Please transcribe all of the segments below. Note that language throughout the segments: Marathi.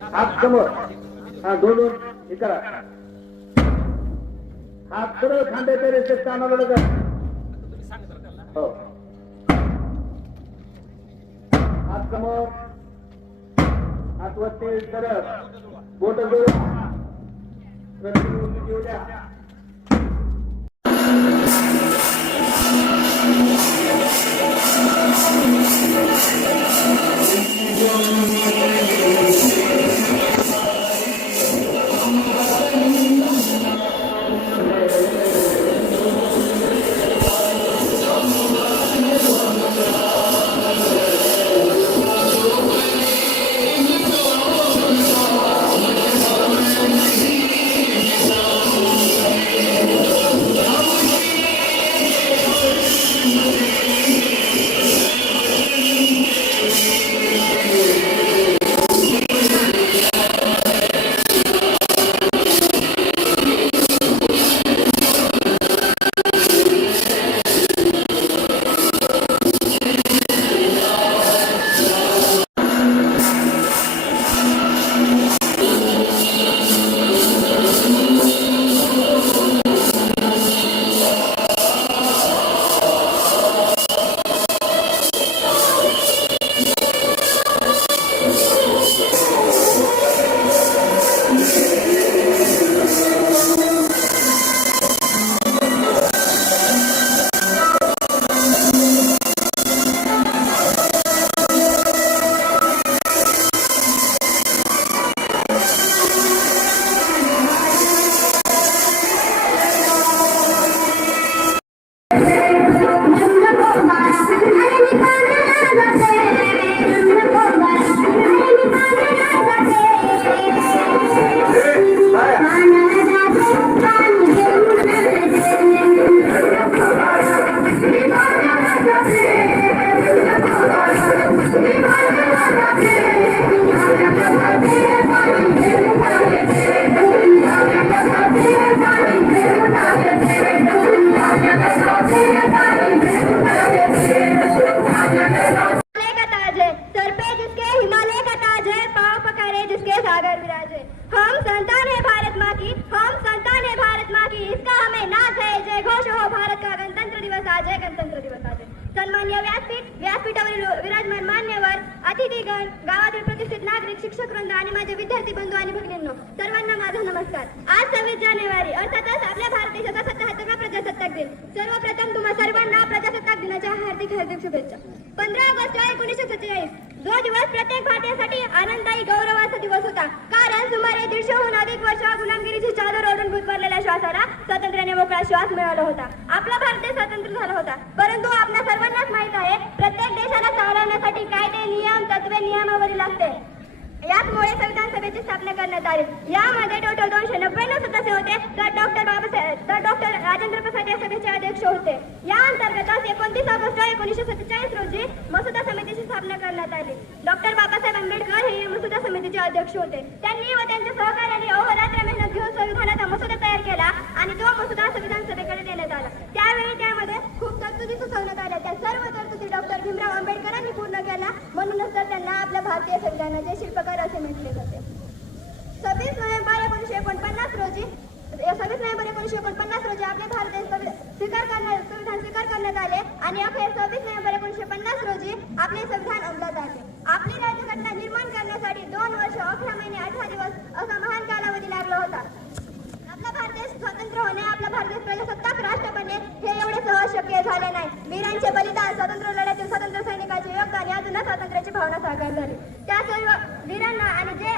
हात समोर, हा दोन हे करा. हात सरळ खांद्याच्या रेषेत कानाला लगा. हो, हात समोर, हात वरती सरळ, बोट जोडा, प्रतिकृती घेऊ द्या. सन्माननीय व्यासपीठावरील विराजमान मान्यवर अतिथीगण, गावातील प्रतिष्ठित नागरिक, शिक्षक वृंद आणि माझे विद्यार्थी बंधू आणि भगिनींनो, सर्वांना माझा नमस्कार. आज 26 जानेवारी अर्थातच आपल्या भारत देशाचा 77वा प्रजासत्ताक दिन. सर्वप्रथम तुम्हा सर्वांना प्रजासत्ताक दिनाच्या हार्दिक हार्दिक शुभेच्छा. 15 ऑगस्ट 1947 जो दिवस प्रत्येक भारतीयासाठी आनंददायी गौरवाचा दिवस होता, कारण सुमारे 150हून अधिक वर्ष गुलामगिरीची चादर ओढून गुदमरलेल्या श्वासाला स्वातंत्र्याने मोकळा श्वास मिळाला होता. आपला भारत देश स्वतंत्र झाला होता, परंतु आपल्या सर्वांनाच माहित आहे प्रत्येक देशाला चालवण्यासाठी कायदे, नियम, तत्वे, नियमावली लागते. याचमुळे संविधान सभेची स्थापना करण्यात आली. यामध्ये टोटल 299 सदस्य होते, तर डॉक्टर राजेंद्र प्रसाद या सभेचे अध्यक्ष होते. या अंतर्गत 29 ऑगस्ट 1947 रोजी मसुदा समितीची स्थापना करण्यात आली. डॉक्टर बाबासाहेब आंबेडकर हे मसुदा समितीचे अध्यक्ष होते. त्यांनी व त्यांच्या सहकार्याने अहोरात्र मेहनत घेऊन संविधानाचा मसुदा तयार केला आणि तो मसुदा संविधान सभेकडे देण्यात आला. त्यावेळी त्यामध्ये खूप तरतुदी सुचवण्यात आल्या. त्या सर्व तरतुदी डॉक्टर भीमराव आंबेडकरांनी पूर्ण केल्या, म्हणूनच तर त्यांना आपल्या भारतीय संविधानाचे शिल्पकार असे म्हटले जाते. 26 नोव्हेंबर 1949 रोजी आपले भारत देश संविधान स्वीकार करण्यात आले आणि अखेर 26 नोव्हेंबर 1950 रोजी आपले संविधान अंमलात आले. आपली राज्यघटना निर्माण करण्यासाठी 2 वर्ष 11 महिने 18 दिवस असा महान कालावधी लागला होता. आपला भारत देश स्वतंत्र होणे, आपला भारत देश प्रजासत्ताक राष्ट्र बनणे हे एवढे सहज शक्य झाले नाही. वीरांचे बलिदान, स्वातंत्र्य लढ्यातील स्वातंत्र्य सैनिकांचे योगदान यातूनच स्वातंत्र्याची भावना साकार झाली. त्या सर्व वीरांना आणि जे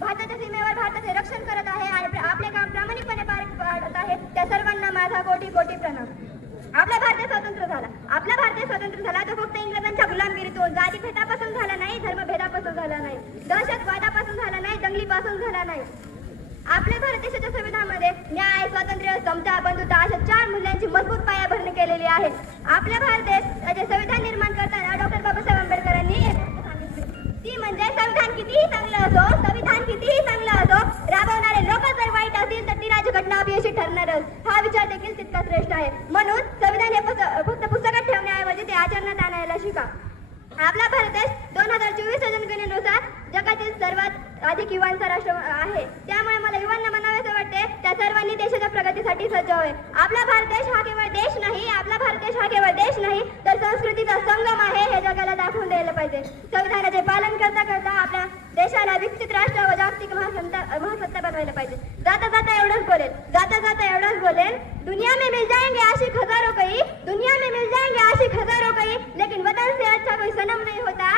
भारताच्या सीमेवर भारताचे रक्षण करत आहे आणि आपले काम प्रामाणिकपणे पार पाडत आहे, त्या सर्वांना माझा कोटी कोटी प्रणाम. आपला भारत स्वतंत्र झाला. आपला भारत स्वतंत्र झाला तो फक्त इंग्रजांच्या गुलामगिरीतून, जातीभेदापासून झाला नाही, धर्मभेदापासून झाला नाही, दहशतवादापासून झाला नाही, दंगलीपासून झाला नाही. आपल्या भारत देशाच्या संविधानामध्ये न्याय, स्वातंत्र्य, समता, बंधुता अशा 4 मूल्यांची मजबूत पायाभरणी केलेली आहे. आपल्या भारत देशाचे संविधान निर्माण करताना डॉक्टर बाबासाहेब आंबेडकरांनी ती म्हणजे संविधान कितीही चांगलं असो, राबवणारे लोक जर वाईट असतील तर ती राज्यघटना अपयशी ठरणारच. हा विचार देखील तितका श्रेष्ठ आहे. म्हणून संविधान हे फक्त पुस्तकात ठेवण्याऐवजी ते आचरणात आणायला शिका. आपला भारत देश 2024 जनगणनेनुसार जगातील सर्वात अधिक युवांचा राष्ट्र आहे. त्यामुळे मला युवांना म्हणावे वाटते त्या सर्वांनी देशाच्या प्रगतीसाठी सज्ज होय. आपला भारत देश हा केवळ देश नाही, आपला भारत देश हा केवळ देश नाही तर संस्कृतीचा संगम आहे हे जगाला दाखवून द्यायला पाहिजे. संविधानाचे पालन करता करता आपल्या देशाला विकसित राष्ट्र व जागतिक महासत्ता बनवायला पाहिजे. जाता जाता एवढंच बोलेन, दुनिया में मिल जाएंगे आशिक हजारों कई, दुनिया में मिल जाएंगे आशिक हजारों कई, लेकिन वतन से अच्छा कोई सनम नहीं होता.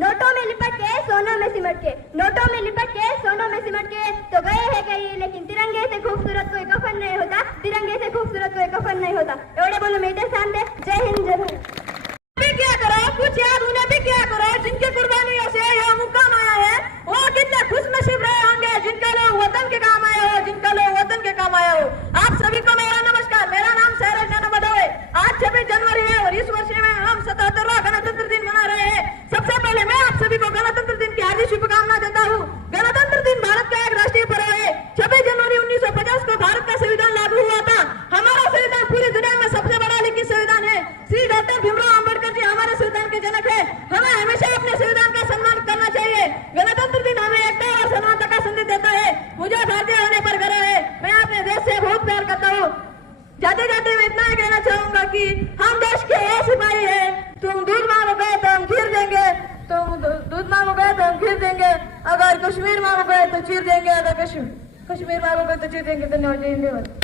नोटों में लिपट के सोनों में सिमट के, नोटों में लिपट के सोनों में सिमट के तो गए हैं कहीं, लेकिन तिरंगे से खूबसूरत कोई कफन नहीं होता, तिरंगे से खूबसूरत कोई कफन नहीं होता. एवढे बोलून मी इथे थांबते. जय हिंद, जय भारत. भी क्या करो, कुछ याद उन्हें भी क्या करो, जिनकी कुर्बानियों से यह मुकाम आया है वो कितने खुशनसीब रहे होंगे जिनका लोग वतन के काम आए हो, जिनका लोग वतन के काम आए हो. आप सभी को मेरा नमस्कार. मेरा नाम सैरज ननवडे है. आज 26 जनवरी है और इस वर्ष में हम 77वां गणतंत्र दिन मना रहे हैं. सबसे पहले मैं आप सभी को गणतंत्र दिन की हार्दिक शुभकामना देता हूँ. गणतंत्र दिन भारत का एक राष्ट्रीय पर्व है. 26 जनवरी 1950 को भारत का संविधान लागू हुआ था. हमारा संविधान पूरी दुनिया में सबसे बड़ा लिखित संविधान है. श्री डॉक्टर भीमराव अम्बेडकर जी हमारे संविधान के जनक है. हमें हमेशा अपने संविधान का सम्मान करना चाहिए. गणतंत्र दिन हमें एकता और समानता का संदेश देता है. मुझे भारतीय होने पर गर्व है. मैं अपने देश से बहुत प्यार करता हूँ. जाते जाते मैं इतना ही कहना चाहूंगा कि हम देश के वो सिपाही है. तुम दूध मांगोगे तो हम खीर देंगे, तुम दूध मांगोगे तो हम खीर देंगे, अगर कश्मीर मांगोगे तो चीर देंगे, अगर कश्मीर मांगोगे तो चीर देंगे. धन्यवाद.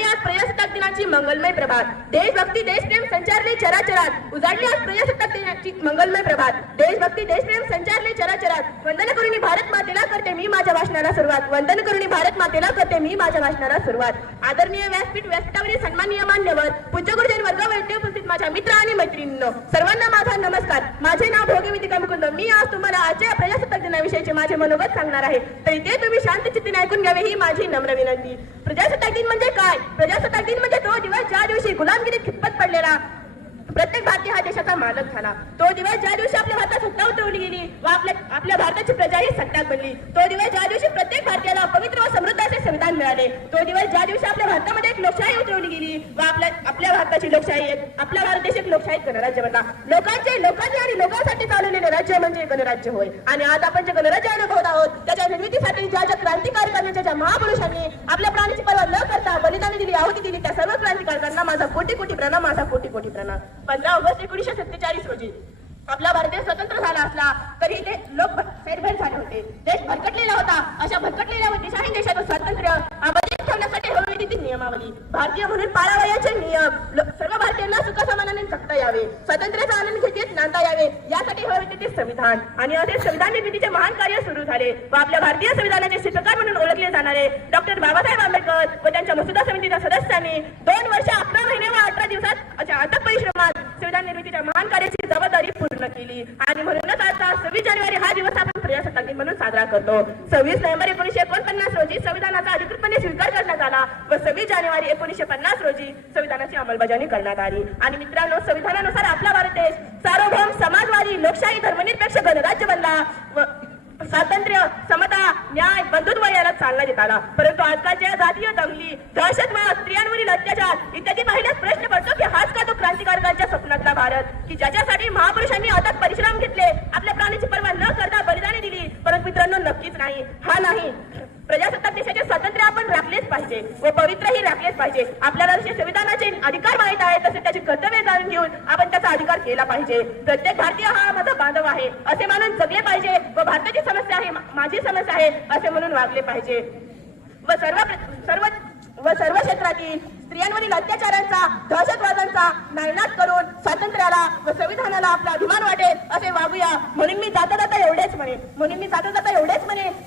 आज प्रजासत्ताक दिनाची मंगलमय प्रभात. देशभक्ती देशप्रेम संचारले चराचरात. उजाडली आज प्रजासत्ताक दिनाची मंगलमय प्रभात. देशभक्ती देशप्रेम संचारले चराचरात. वंदन करुणी भारत मातेला करते मी माझ्या भाषणाला सुरुवात. वंदन करुणी भारत मातेला करते मी माझ्या भाषणाला सुरुवात. आदरणीय व्यासपीठावरील सन्माननीय मान्यवर, पूज्य गुरुजन वर्गावर उपस्थित माझ्या मित्र आणि मैत्रिणींनो, सर्वांना माझा नमस्कार. माझे नाव भोगीवितिका मुकुंद. मी आज तुम्हाला आजच्या प्रजासत्ताक दिनाविषयीचे माझे मनोगत सांगणार आहे. तरी ते तुम्ही शांत चित्तीने ऐकून घ्यावे ही माझी नम्र विनंती. प्रजासत्ताक दिन म्हणजे काय? प्रजासत्ताक दिन म्हणजे तो दिवस ज्या दिवशी गुलामगिरीत खितपत पडलेला प्रत्येक भारतीय हा देशाचा मालक झाला. तो दिवस ज्या दिवशी आपल्या भारतात सत्ता उतरवली गेली व आपल्या भारताची प्रजा ही सत्ताक बनली. तो दिवस ज्या दिवशी प्रत्येक भारतीयाला पवित्र व समृद्ध असे संविधान मिळाले. तो दिवस ज्या दिवशी आपल्या भारतामध्ये एक लोकशाही उतरवली गेली व आपल्या भारताची लोकशाही आपला भारत देश एक लोकशाही गणराज्य बनला. लोकांनी आणि लोकांसाठी चालवलेले राज्य म्हणजे गणराज्य होय. आणि आज आपण जे गणराज्य अनुभवत आहोत त्याच्या निर्मितीसाठी ज्या क्रांतिकारकांनी, ज्या महापुरुषांनी आपल्या प्राणाची पर्वा न करता बलिदान दिली, आहुती दिली, त्या सर्व क्रांतिकारकांना माझा कोटी कोटी प्रणाम, माझा कोटी कोटी प्रणाम. 15 ऑगस्ट 1947 रोजी आपला भारत देश स्वतंत्र झाला असला तरी ते लोक सैरभैर झाले होते. देश भरकटलेला होता. अशा भरकटलेल्या व दिशाहीन देशाचं स्वातंत्र्य अबाधित ठेवण्यासाठी हवी ती नियमावली. भारतीय म्हणून पाळावयाचे नियम, सर्व भारतीयांना सुखसमानाने जगता यावे, स्वातंत्र्याचा आनंद घेत नांदता यावे यासाठी हवे ते संविधान. आणि असे संविधान निर्मितीचे महान कार्य सुरू झाले व आपल्या भारतीय संविधानाचे शिल्पकार म्हणून ओळखले जाणारे डॉक्टर बाबासाहेब आंबेडकर व त्यांच्या मसुदा समितीच्या सदस्यांनी 2 वर्ष 11 महिने व 18 दिवसात अथक परिश्रमात संविधान निर्मितीच्या महान कार्याची जबाबदारी पूर्ण केली. आणि म्हणूनच आता 26 जानेवारी हा दिवस आपण प्रजासत्ताक दिन म्हणून साजरा करतो. 26 नोव्हेंबर 1949 रोजी संविधानाचा अधिकृतपणे स्वीकार करण्यात आला व 26 जानेवारी 1950 रोजी संविधानाची अंमलबजावणी करण्यात आली. आणि मित्रांनो, संविधानानुसार आपला भारत देश सार्वभौम, समाजवादी, लोकशाही, धर्मनिरपेक्ष गणराज्य बनला व स्वातंत्र्य, समता, न्याय, बंधुत्व याला चालना देत आला. परंतु आजकालच्या जातीय दंगली, दहशतवाद, स्त्रियांवरील अत्याचार इत्यादी पाहिल्यास प्रश्न पडतो की हाच का तो क्रांतिकारकांच्या स्वप्नातला भारत की ज्याच्यासाठी महापुरुषांनी अथक परिश्रम घेतले, आपल्या प्राणाची पर्वा न करता बलिदाने दिली. परंतु मित्रांनो, नक्कीच नाही, हा नाही. प्रजासत्ताक देशाचे स्वातंत्र्य आपण राखलेच पाहिजे व पवित्रही राखलेच पाहिजे. आपल्याला जसे संविधानाचे अधिकार माहित आहे तसे त्याची कर्तव्य जाणून घेऊन आपण त्याचा अधिकार केला पाहिजे. प्रत्येक भारतीय हा माझा बांधव आहे असे मानून जगले पाहिजे व भारताची समस्या आहे, माझी समस्या आहे असे म्हणून वागले पाहिजे. व सर्व क्षेत्रातील स्त्रियांवरील अत्याचारांचा, दहशतवादांचा नायनाट करून स्वातंत्र्याला व संविधानाला आपला अभिमान वाटेल असे वागूया. म्हणून मी जाता जाता एवढेच म्हणे,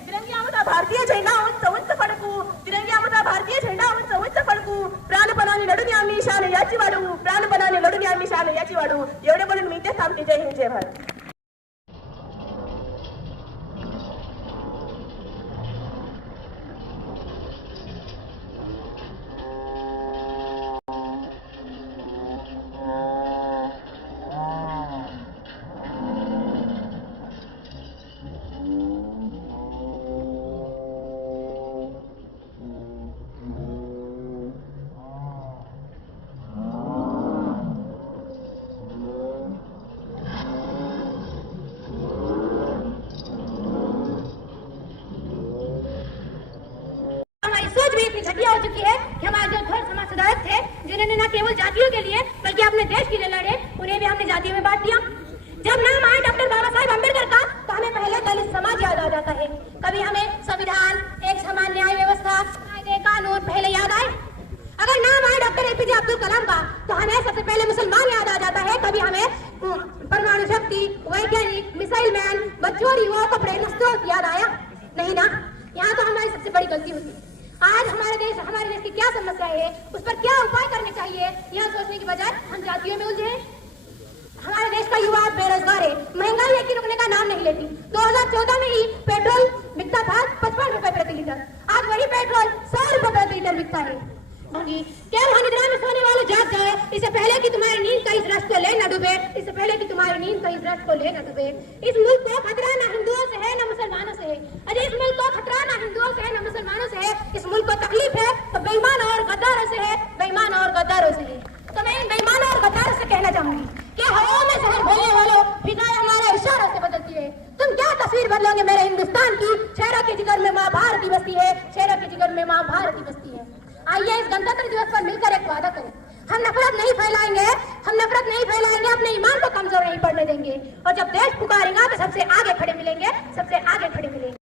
तिरंगी आमचा भारतीय झेंडा उंच उंच फडकू, तिरंगी आमचा भारतीय झेंडा उंच उंच फडकू, प्राणपणाने लढून आम्ही शान याची वाढू, प्राणपणाने लढून आम्ही शान याची वाढू. एवढे बोलून मी ते थांबते. जय हिंद, जय भारत. सोच भी इतनी घटिया हो चुकी है कि हमारे जो थोड़े समाज सुधारक थे, जिन्होंने न केवल जातियों के लिए बल्कि अपने देश के लिए लड़े, उन्हें भी हमने जातियों में बांट दिया। जब नाम आए डॉक्टर बाबा साहेब अम्बेडकर का तो हमें पहले दलित समाज याद आ जाता है। कभी हमें संविधान, एक समान न्याय व्यवस्था, कायदे कानून पहले याद आए। अगर नाम आए डॉक्टर एपीजे अब्दुल कलाम का तो हमें सबसे पहले मुसलमान याद आ जाता है। कभी हमें परमाणु शक्ति, वैज्ञानिक, मिसाइल मैन, बच्चों युवाओं का प्रेरणा याद आया नहीं ना। यहाँ तो हमारी सबसे बड़ी गलती होती है। आज हमारे देश की क्या समस्या है, उस पर क्या उपाय करने चाहिए, यह सोचने की बजाय हम जातियों में उलझे। हमारे देश का युवा महंगाई है, महंगाई है कि रुकने का नाम नहीं लेती। 2014 में ही पेट्रोल बिकता था 55 रुपए प्रति लीटर, आज वही पेट्रोल 100 रुपए प्रति लीटर बिकता है। क्या निद्रा में सोने वाले जाग जाए, इससे पहले कि तुम्हारी नींद का इस रस को ले न डूबे, इससे पहले कि तुम्हारी नींद का इस रस को ले न डूबे। इस मुल्क को खतरा न हिंदुओं से है न मुसलमानों से है। अरे इस मुल्क को खतरा न हिंदुओं से है न मुसलमानों से है। इस मुल्क को तकलीफ है तो बेईमान और गद्दारों से है, बेईमान और गद्दारों से है। तो मैं इन बेईमानों और गद्दारों से कहना चाहूंगी कि हवाओं में शहर बोलने वालों, फिजाएं हमारे इशारों से बदलती है। तुम क्या तस्वीर बदलोगे मेरे हिंदुस्तान की? शेरों के जिगर में माँ भारती बसती है, शेरों के जिगर में माँ भारती बसती है। आइए इस गणतंत्र दिवस पर मिलकर एक वादा करें, हम नफरत नहीं फैलाएंगे, अपने ईमान को कमजोर नहीं पड़ने देंगे। और जब देश पुकारेगा तो सबसे आगे खड़े मिलेंगे, सबसे आगे खड़े मिलेंगे।